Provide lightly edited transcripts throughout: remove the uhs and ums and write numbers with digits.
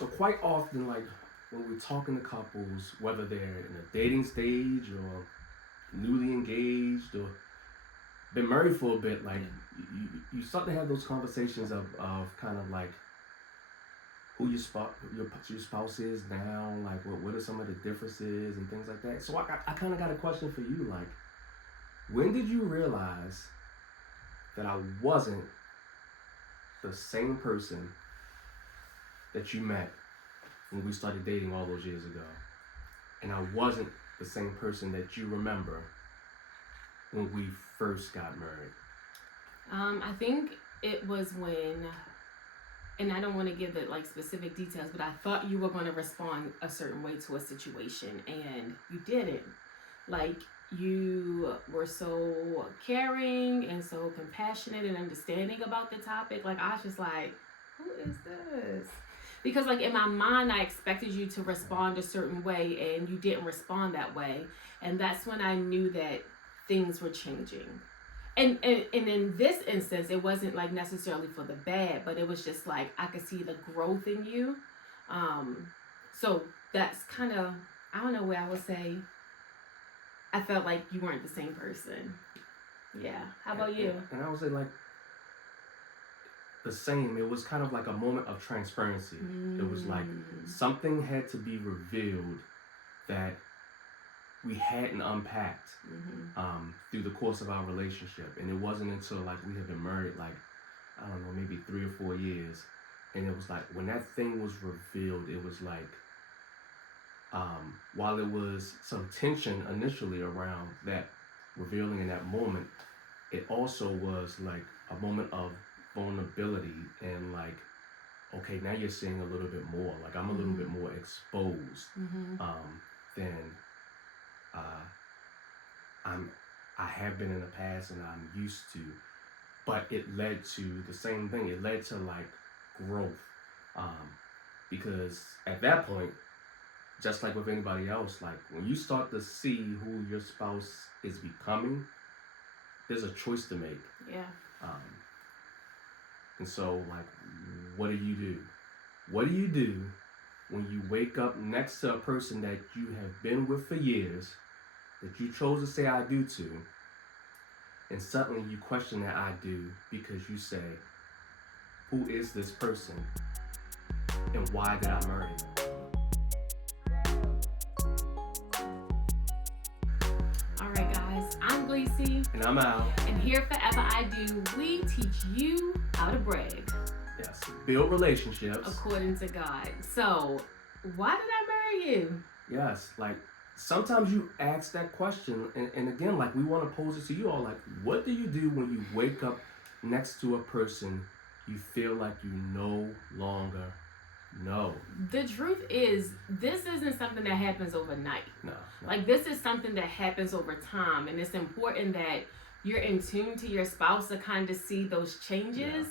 So quite often, like when we're talking to couples, whether they're in a dating stage or newly engaged or been married for a bit, like you start to have those conversations of kind of like who your spouse is now, like what are some of the differences and things like that. So I kind of got a question for you, like when did you realize that I wasn't the same person that you met when we started dating all those years ago, and I wasn't the same person that you remember when we first got married? I think it was when, and I don't want to give the like specific details, but I thought you were going to respond a certain way to a situation, and you didn't. Like you were so caring and so compassionate and understanding about the topic. Like I was just like, who is this? Because like in my mind, I expected you to respond a certain way, and you didn't respond that way, and that's when I knew that things were changing. And in this instance, it wasn't like necessarily for the bad, but it was just like I could see the growth in you. Um, so that's kind of, I don't know where I would say I felt like you weren't the same person. Yeah. How about you? And I would say like the same. It was kind of like a moment of transparency. It was like something had to be revealed that we hadn't unpacked through the course of our relationship, and it wasn't until like we had been married like I don't know, maybe 3 or 4 years, and it was like when that thing was revealed, it was like while there was some tension initially around that revealing in that moment, it also was like a moment of vulnerability and like, okay, now you're seeing a little bit more. Like I'm a little bit more exposed than uh, I have been in the past and I'm used to. But it led to the same thing. It led to like growth, because at that point, just like with anybody else, like when you start to see who your spouse is becoming, there's a choice to make. Yeah. And so, like, what do you do? What do you do when you wake up next to a person that you have been with for years, that you chose to say I do to, and suddenly you question that I do because you say, who is this person and why did I marry them? All right, guys. I'm Gleesy. And I'm Al. And here Forever I Do, we teach you how to brag. Yes, build relationships according to God. So, why did I marry you? Yes, like sometimes you ask that question, and again, like we want to pose it to you all, like, what do you do when you wake up next to a person you feel like you no longer know? The truth is, this isn't something that happens overnight. No. Like, this is something that happens over time, and it's important that you're in tune to your spouse to kind of see those changes.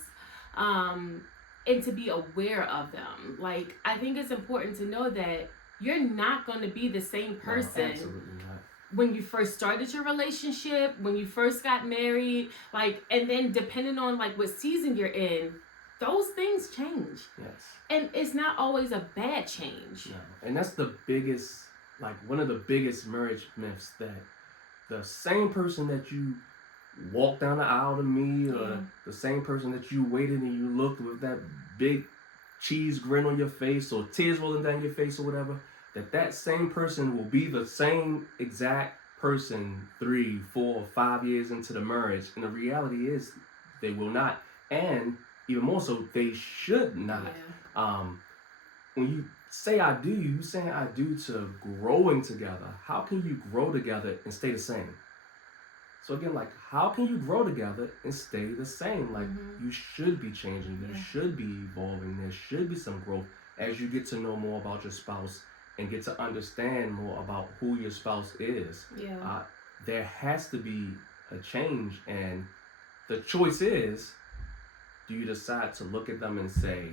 And to be aware of them. Like, I think it's important to know that you're not going to be the same person. No, absolutely not. When you first started your relationship, when you first got married, like, and then depending on like what season you're in, those things change. Yes. And it's not always a bad change. No. And that's the biggest, like one of the biggest marriage myths, that the same person that you walked down the aisle to meet, or the same person that you waited and you looked with that big cheese grin on your face or tears rolling down your face or whatever, that same person will be the same exact person 3, 4, 5 years into the marriage. And the reality is they will not. And even more so, they should not. Yeah. When you say I do, you saying I do to growing together. How can you grow together and stay the same? So again, like, how can you grow together and stay the same? Like, you should be changing. There should be evolving. There should be some growth as you get to know more about your spouse and get to understand more about who your spouse is. Yeah. There has to be a change, and the choice is, do you decide to look at them and say,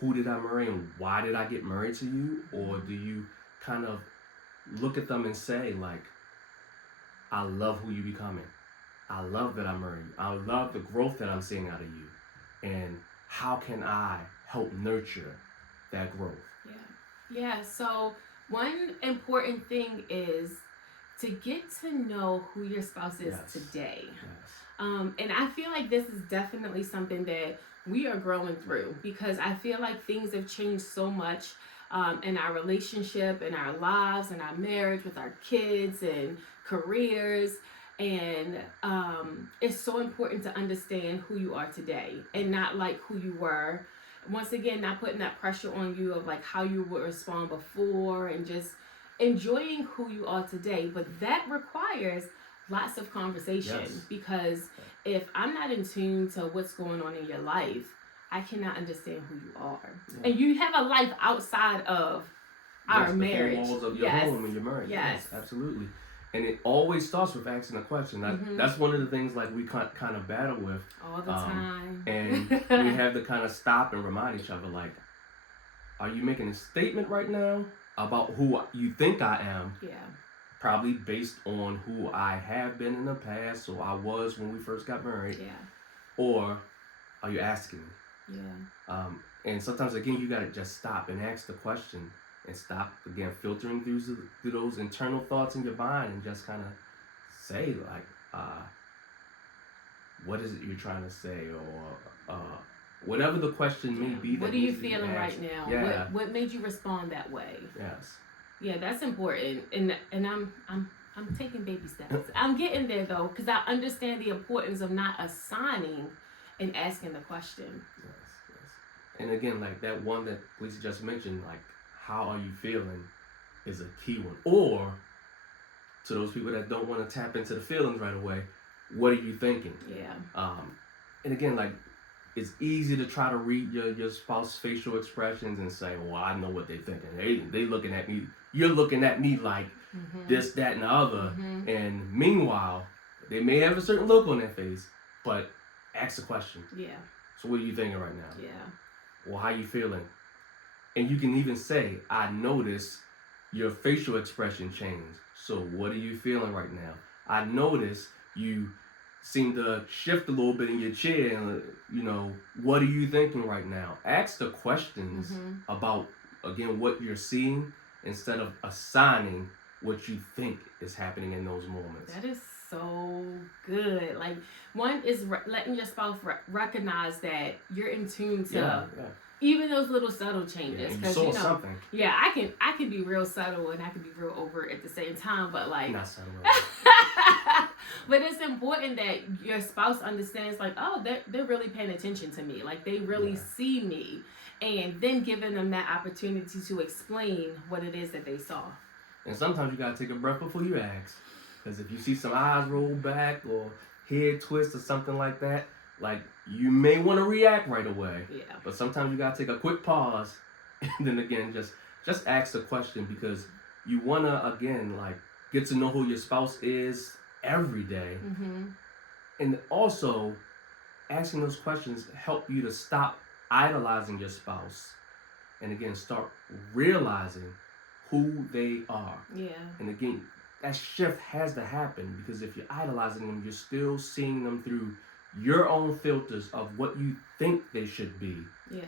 who did I marry and why did I get married to you? Or do you kind of look at them and say, like, I love who you're becoming. I love that I'm married. I love the growth that I'm seeing out of you. And how can I help nurture that growth. Yeah. So one important thing is to get to know who your spouse is today. And I feel like this is definitely something that we are growing through, because I feel like things have changed so much in our relationship, in our lives, in our marriage, with our kids and careers. And it's so important to understand who you are today and not like who you were. Once again, not putting that pressure on you of like how you would respond before, and just enjoying who you are today. But that requires lots of conversation, because if I'm not in tune to what's going on in your life, I cannot understand who you are. Yeah. And you have a life outside of our marriage. The walls of your home and your marriage. Yes, absolutely. And it always starts with asking a question. That's one of the things like we kind of battle with all the time. And we have to kind of stop and remind each other, like, are you making a statement right now about who you think I am? Yeah. Probably based on who I have been in the past, or I was when we first got married. Yeah. Or are you asking me? Yeah. And sometimes, again, you got to just stop and ask the question, and stop, again, filtering through those internal thoughts in your mind, and just kind of say, like, what is it you're trying to say? Or whatever the question may be. What are you feeling right now? Yeah. What made you respond that way? Yes. Yeah, that's important. And I'm taking baby steps. I'm getting there though, because I understand the importance of not assigning and asking the question. Yes. And again, like that one that Lisa just mentioned, like, how are you feeling is a key one. Or to those people that don't want to tap into the feelings right away, what are you thinking? Yeah. And again, like, it's easy to try to read your spouse's facial expressions and say, well, I know what they're thinking. They looking at me. You're looking at me like this, that, and the other. And meanwhile, they may have a certain look on their face, but ask the question. Yeah. So what are you thinking right now? Yeah. Well, how you feeling? And you can even say, I notice your facial expression changed. So what are you feeling right now? I notice you seem to shift a little bit in your chair. And, what are you thinking right now? Ask the questions about, again, what you're seeing, instead of assigning what you think is happening in those moments. That is so good. Like, one is letting your spouse recognize that you're in tune to even those little subtle changes. Yeah, you saw something. Yeah, I can be real subtle and I can be real overt at the same time, but like not subtle. But it's important that your spouse understands, like, oh, they're really paying attention to me. Like, they really see me. And then giving them that opportunity to explain what it is that they saw. And sometimes you gotta take a breath before you ask. Because if you see some eyes roll back or head twist or something like that, like, you may want to react right away. Yeah. But sometimes you gotta take a quick pause, and then again, just ask the question, because you wanna, again, like, get to know who your spouse is every day. And also, asking those questions help you to stop idolizing your spouse, and again, start realizing who they are. Yeah. And again, that shift has to happen, because if you're idolizing them, you're still seeing them through your own filters of what you think they should be,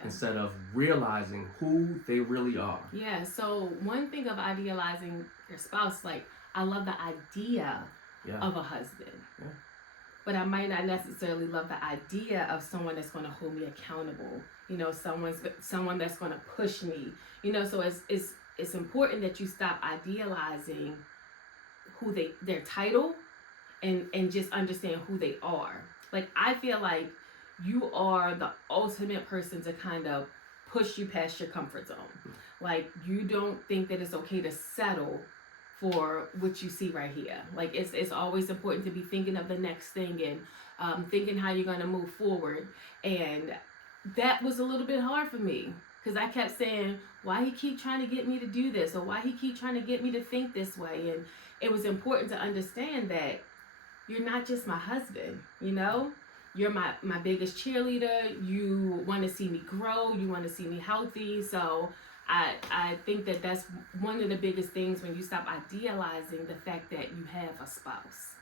instead of realizing who they really are. Yeah. So one thing of idealizing your spouse, like, I love the idea of a husband. Yeah. But I might not necessarily love the idea of someone that's going to hold me accountable. Someone that's going to push me. So it's important that you stop idealizing their title, and just understand who they are. Like, I feel like you are the ultimate person to kind of push you past your comfort zone. Like, you don't think that it's okay to settle for what you see right here. Like, it's always important to be thinking of the next thing, and thinking how you're going to move forward. And that was a little bit hard for me, because I kept saying, why he keep trying to get me to do this, or why he keep trying to get me to think this way. And it was important to understand that you're not just my husband, you're my biggest cheerleader. You want to see me grow, you want to see me healthy. So I think that that's one of the biggest things when you stop idealizing the fact that you have a spouse.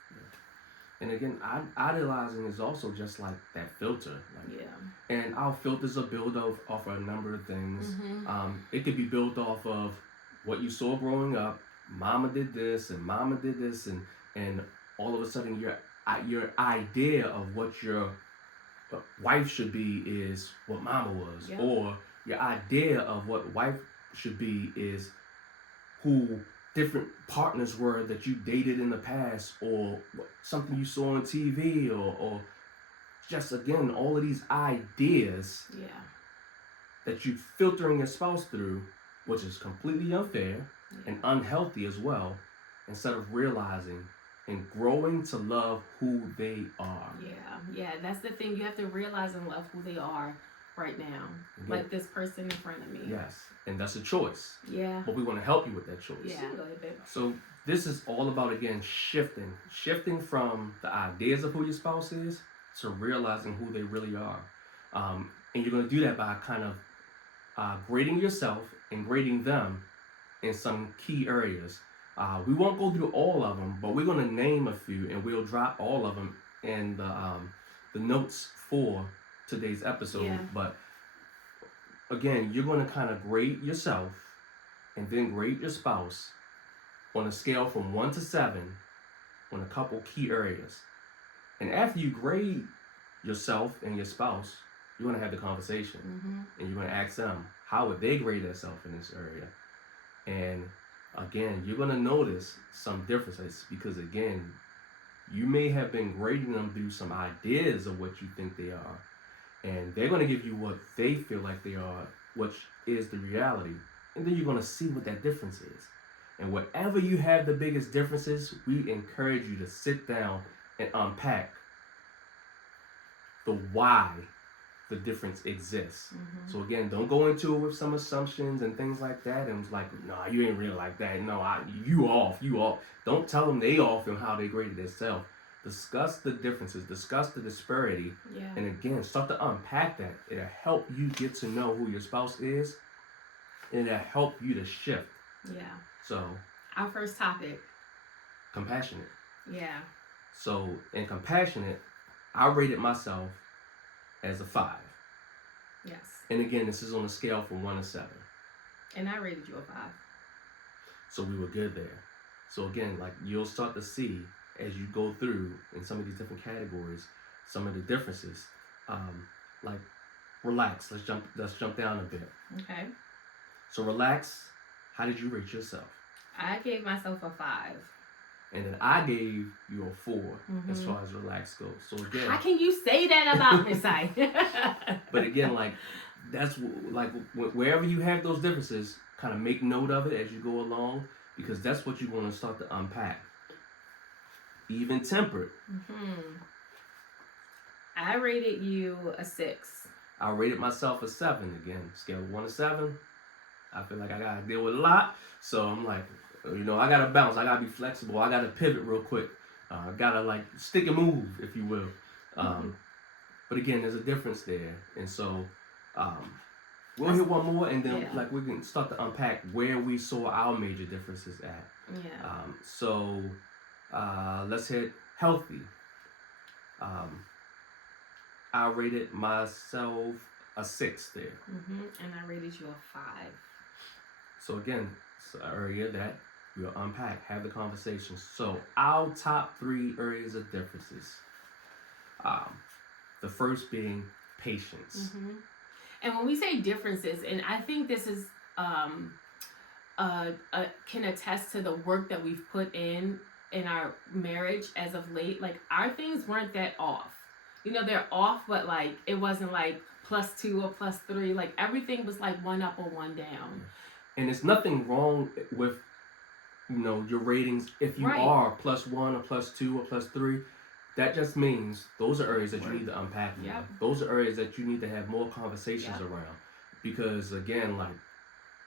And again, idealizing is also just like that filter. Like, Yeah. and our filters are built off a number of things. Mm-hmm. It could be built off of what you saw growing up. Mama did this, and Mama did this, and all of a sudden your idea of what your wife should be is what Mama was, Yep. or your idea of what wife should be is who different partners were that you dated in the past, or something you saw on TV, or just again all of these ideas Yeah. that you filtering your spouse through, which is completely unfair Yeah. and unhealthy as well, instead of realizing and growing to love who they are. Yeah, that's the thing. You have to realize and love who they are right now. Again, like this person in front of me. yes, and that's a choice. Yeah. But we want to help you with that choice. Yeah. Go ahead, babe. So this is all about, again, shifting from the ideas of who your spouse is to realizing who they really are. And you're going to do that by kind of grading yourself and grading them in some key areas. We won't go through all of them, but we're going to name a few, and we'll drop all of them in the notes for today's episode. Yeah. But again, you're going to kind of grade yourself and then grade your spouse on a scale from 1 to 7 on a couple key areas. And after you grade yourself and your spouse, you're going to have the conversation. Mm-hmm. And you're going to ask them, how would they grade themselves in this area? And again, you're going to notice some differences because, again, you may have been grading them through some ideas of what you think they are. And they're going to give you what they feel like they are, which is the reality. And then you're going to see what that difference is. And wherever you have the biggest differences, we encourage you to sit down and unpack the why the difference exists. Mm-hmm. So again, don't go into it with some assumptions and things like that. And it's like, nah, you ain't really like that. No, you off. Don't tell them they off and how they graded themselves. Discuss the differences. Discuss the disparity. Yeah. And again, start to unpack that. It'll help you get to know who your spouse is. And it'll help you to shift. Yeah. So, our first topic. Compassionate. Yeah. So, in compassionate, I rated myself as a 5. Yes. And again, this is on a scale from 1 to 7. And I rated you a 5. So we were good there. So again, like, you'll start to see as you go through in some of these different categories, some of the differences. Like, relax. Let's jump down a bit. Okay. So relax. How did you rate yourself? I gave myself a 5. And then I gave you a 4 Mm-hmm. as far as relax goes. So again, how can you say that about me, Si? but again, like, that's like wherever you have those differences, kind of make note of it as you go along, because that's what you're going to start to unpack. Even tempered. Mm-hmm. I rated you a 6. I rated myself a 7 again. Scale of 1 to 7. I feel like I gotta deal with a lot, so I'm like, I gotta bounce. I gotta be flexible. I gotta pivot real quick. I gotta like stick and move, if you will. But again, there's a difference there, and so we'll hit one more, and then like we can start to unpack where we saw our major differences at. Yeah. So let's hit healthy. I rated myself a 6 there. Mm-hmm. And I rated you a 5. So again, it's an area that we'll unpack, have the conversation. So our top 3 areas of differences. The first being patience. Mm-hmm. And when we say differences, and I think this is can attest to the work that we've put in our marriage as of late. Like, our things weren't that off. They're off, but like it wasn't like +2 or +3. Like, everything was like 1 up or 1 down. And there's nothing wrong with your ratings if you are +1 or +2 or +3. That just means those are areas that you need to unpack more. Yep. Those are areas that you need to have more conversations around. Because again, like,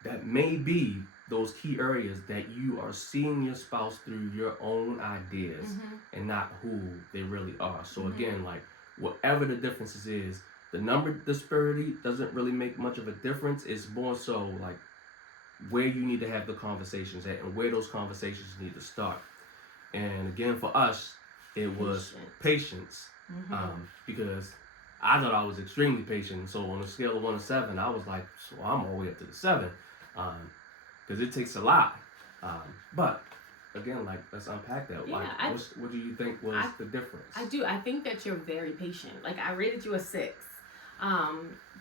that may be those key areas that you are seeing your spouse through your own ideas and not who they really are. So again, like, whatever the differences is, the number disparity doesn't really make much of a difference. It's more so like where you need to have the conversations at and where those conversations need to start. And again, for us, It was patience. Mm-hmm. Because I thought I was extremely patient. So on a scale of 1 to 7, I was like, so I'm all the way up to the 7. Because it takes a lot. But again, like, let's unpack that. Yeah, Like, what do you think was the difference? I do. I think that you're very patient. Like, I rated you a 6.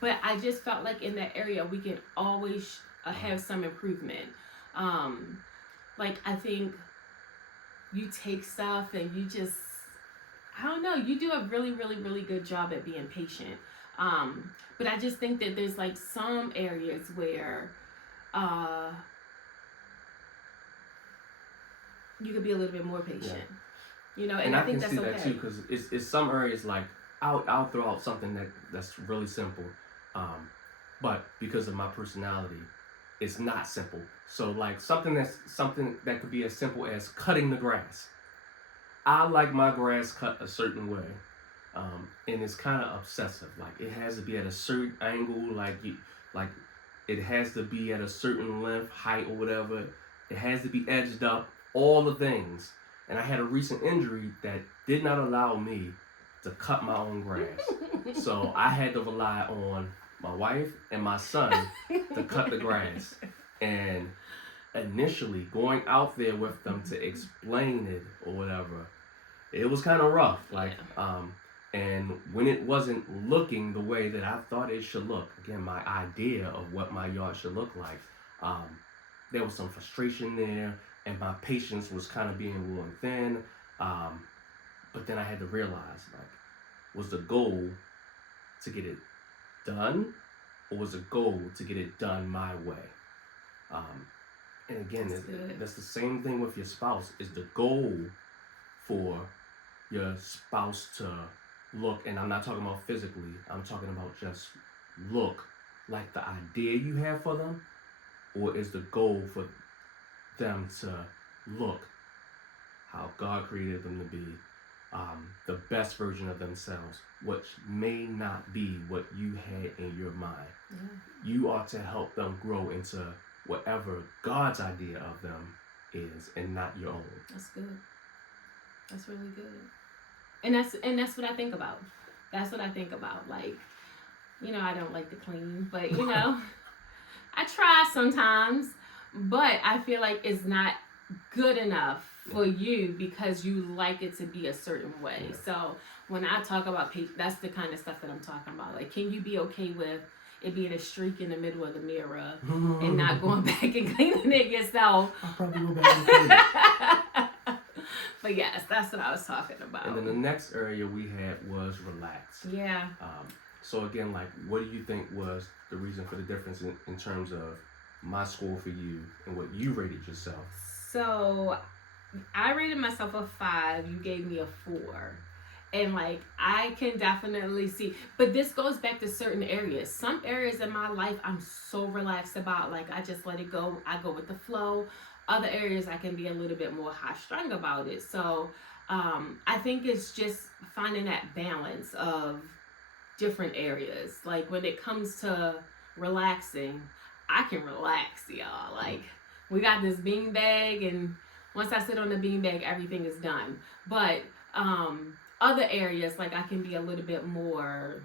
But I just felt like in that area we can always have some improvement. Like, I think you take stuff and you just, I don't know, you do a really, really, really good job at being patient. But I just think that there's like some areas where uh, you could be a little bit more patient. Yeah. You know, and I think that's okay. And I can see that too, because it's some areas like I'll throw out something that's really simple, but because of my personality, it's not simple. So like something that could be as simple as cutting the grass. I like my grass cut a certain way, and it's kind of obsessive. Like it has to be at a certain angle, like it has to be at a certain length, height, or whatever. It has to be edged up, all the things. And I had a recent injury that did not allow me to cut my own grass. So I had to rely on my wife and my son to cut the grass. And initially, going out there with them to explain it or whatever, it was kind of rough. Like, and when it wasn't looking the way that I thought it should look, again, my idea of what my yard should look like, there was some frustration there, and my patience was kind of being worn thin. But then I had to realize, like, was the goal to get it done, or was the goal to get it done my way? And again, that's the same thing with your spouse. Is the goal for your spouse to look, and I'm not talking about physically, I'm talking about just look like the idea you have for them, or is the goal for them to look how God created them to be, the best version of themselves, which may not be what you had in your mind. Yeah. You are to help them grow into whatever God's idea of them is, and not your own. That's good. That's really good. And that's what I think about. That's what I think about. Like, you know, I don't like to clean, but you know, I try sometimes, but I feel like it's not good enough for you because you like it to be a certain way. Yeah. So when I talk about that's the kind of stuff that I'm talking about. Like, can you be okay with it being a streak in the middle of the mirror and not going back and cleaning it yourself? I'll probably go back and clean it. But yes, that's what I was talking about. And then the next area we had was relax. Yeah. So again, like, what do you think was the reason for the difference in terms of my score for you and what you rated yourself? So I rated myself a 5. You gave me a 4. And like, I can definitely see, but this goes back to certain areas. Some areas in my life I'm so relaxed about, like I just let it go. I go with the flow. Other areas I can be a little bit more high-strung about it. So I think it's just finding that balance of different areas. Like when it comes to relaxing, I can relax, y'all. Like, we got this bean bag, and once I sit on the bean bag, everything is done. But other areas, like, I can be a little bit more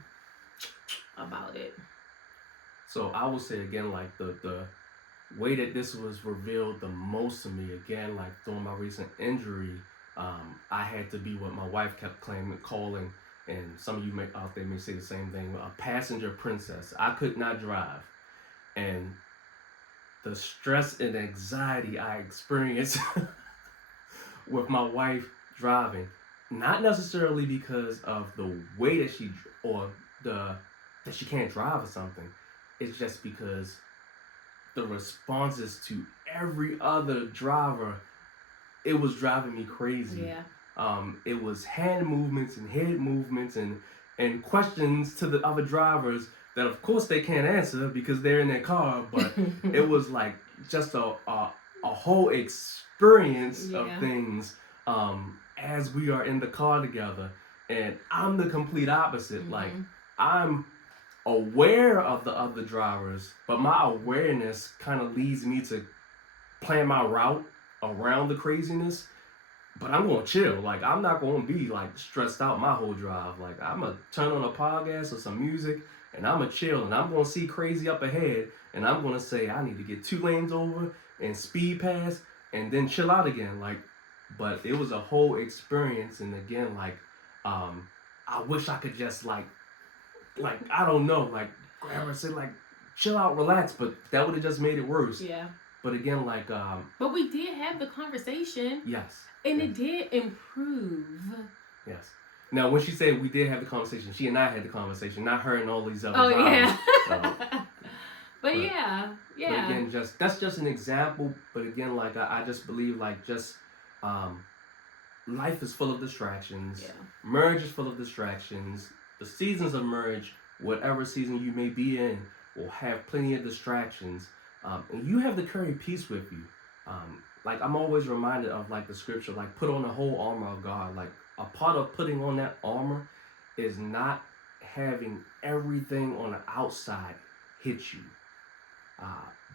about it. So I will say again, like the way that this was revealed the most to me, again, like during my recent injury, I had to be what my wife kept calling, and some of you out there may say the same thing, a passenger princess. I could not drive. And the stress and anxiety I experienced with my wife driving, not necessarily because of the way that that she can't drive or something. It's just because the responses to every other driver, it was driving me crazy. Yeah. It was hand movements and head movements and questions to the other drivers that of course they can't answer because they're in their car, but it was like just a whole experience of things as we are in the car together. And I'm the complete opposite. Mm-hmm. Like, I'm aware of the other drivers, but my awareness kind of leads me to plan my route around the craziness. but I'm gonna chill. Like I'm not gonna be like stressed out my whole drive. Like I'm gonna turn on a podcast or some music and I'm gonna chill and I'm gonna see crazy up ahead and I'm gonna say I need to get 2 lanes over and speed pass and then chill out again. Like, but it was a whole experience and again I wish I could just like I don't know like grab her and say like chill out, relax, but that would have just made it worse. Yeah. But again, but we did have the conversation. Yes. And yes. it did improve. Yes. Now, when she said we did have the conversation, she and I had the conversation, not her and all these other Oh, drivers. yeah. But yeah. But again, that's just an example. But again, like I just believe, like just life is full of distractions. Yeah. Marriage is full of distractions. The seasons of marriage, whatever season you may be in, will have plenty of distractions. And you have to carry peace with you. Like I'm always reminded of like the scripture, like put on the whole armor of God. Like a part of putting on that armor is not having everything on the outside hit you.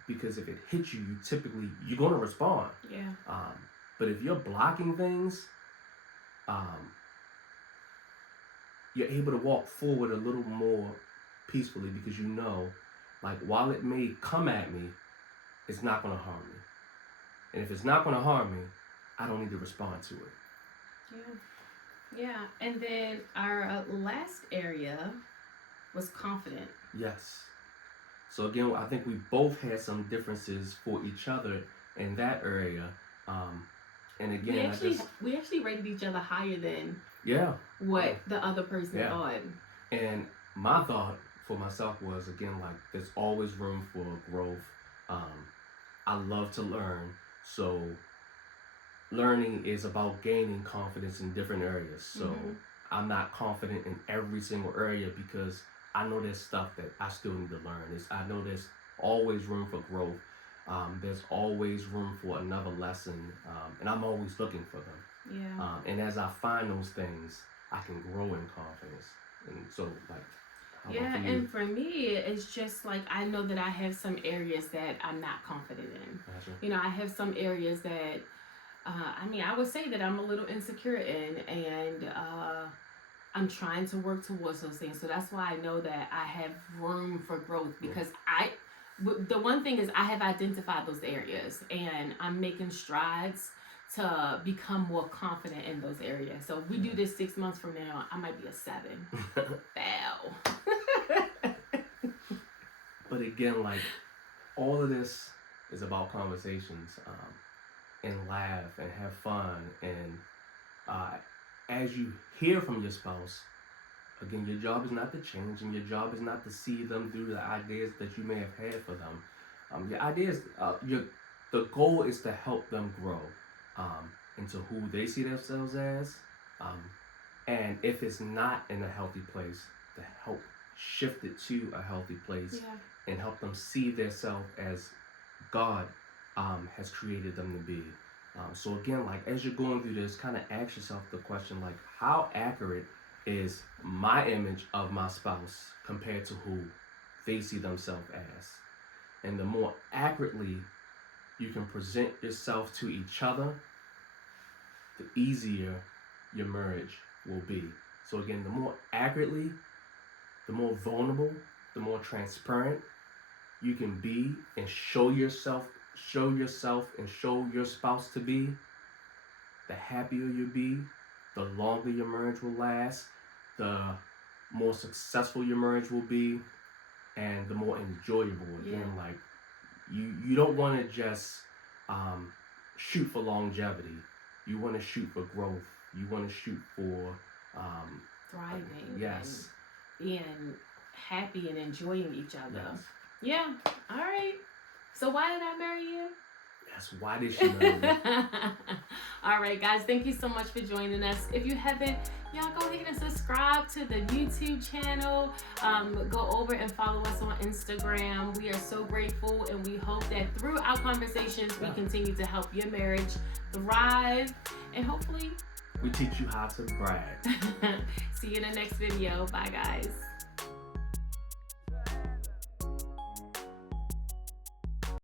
Because if it hits you, you're gonna respond. Yeah. But if you're blocking things, you're able to walk forward a little more peacefully because you know, like while it may come at me, it's not gonna harm me. And if it's not going to harm me, I don't need to respond to it. Yeah. And then our last area was confident. Yes. So again, I think we both had some differences for each other in that area. And again, we actually rated each other higher than what the other person thought. And my thought for myself was again like there's always room for growth. I love to learn. So learning is about gaining confidence in different areas. So I'm not confident in every single area because I know there's stuff that I still need to learn. I know there's always room for growth. There's always room for another lesson. And I'm always looking for them. Yeah. And as I find those things, I can grow in confidence. And so like, and for me, it's just like I know that I have some areas that I'm not confident in. Gotcha. You know, I have some areas that, I would say that I'm a little insecure in, and I'm trying to work towards those things. So that's why I know that I have room for growth because the one thing is I have identified those areas and I'm making strides to become more confident in those areas. So if we do this 6 months from now, I might be a 7. Wow. But again, like all of this is about conversations and laugh and have fun. And as you hear from your spouse, again, your job is not to change and your job is not to see them through the ideas that you may have had for them. Your ideas, the goal is to help them grow into who they see themselves as. And if it's not in a healthy place, to help shift it to a healthy place and help them see themselves as God has created them to be. So again, like as you're going through this, kind of ask yourself the question, like how accurate is my image of my spouse compared to who they see themselves as? And the more accurately you can present yourself to each other, the easier your marriage will be. So again, the more accurately, the more vulnerable, the more transparent you can be and show yourself and show your spouse to be, the happier you'll be, the longer your marriage will last, the more successful your marriage will be, and the more enjoyable. Again, like you don't want to just shoot for longevity. You want to shoot for growth. You want to shoot for thriving. Yes. And being happy and enjoying each other. Yes. Yeah. All right. So why did I marry you? Yes. Why did she marry me? All right, guys. Thank you so much for joining us. If you haven't, y'all go ahead and subscribe to the YouTube channel. Go over and follow us on Instagram. We are so grateful, and we hope that through our conversations, we continue to help your marriage thrive, and hopefully we teach you how to brag. See you in the next video. Bye, guys.